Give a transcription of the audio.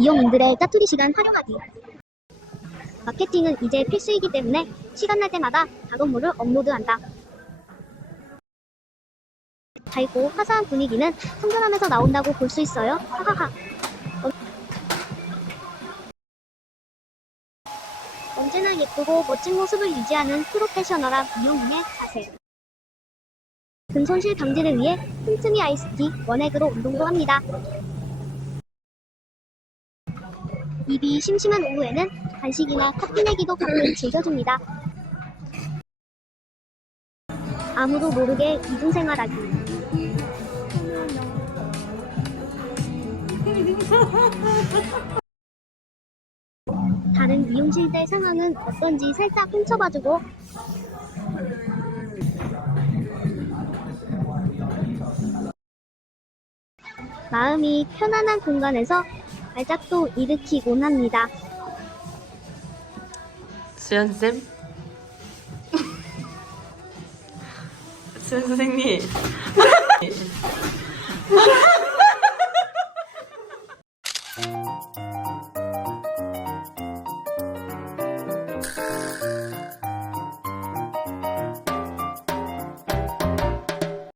미용인들의 짜투리 시간 활용하기. 마케팅은 이제 필수이기 때문에 시간 날 때마다 작업물을 업로드한다. 밝고 화사한 분위기는 청결함에서 나온다고 볼 수 있어요. 하하하. 어- 언제나 예쁘고 멋진 모습을 유지하는 프로페셔널한 미용인의 자세. 근손실 방지를 위해 틈틈이 아이스티 원액으로 운동도 합니다. 입이 심심한 오후에는 간식이나 커피 내기도 가끔 즐겨줍니다. 아무도 모르게 이중생활하기. 다른 미용실들 상황은 어떤지 살짝 훔쳐봐주고 마음이 편안한 공간에서 발작도 일으키곤 합니다. 수연 쌤. 수연 선생님.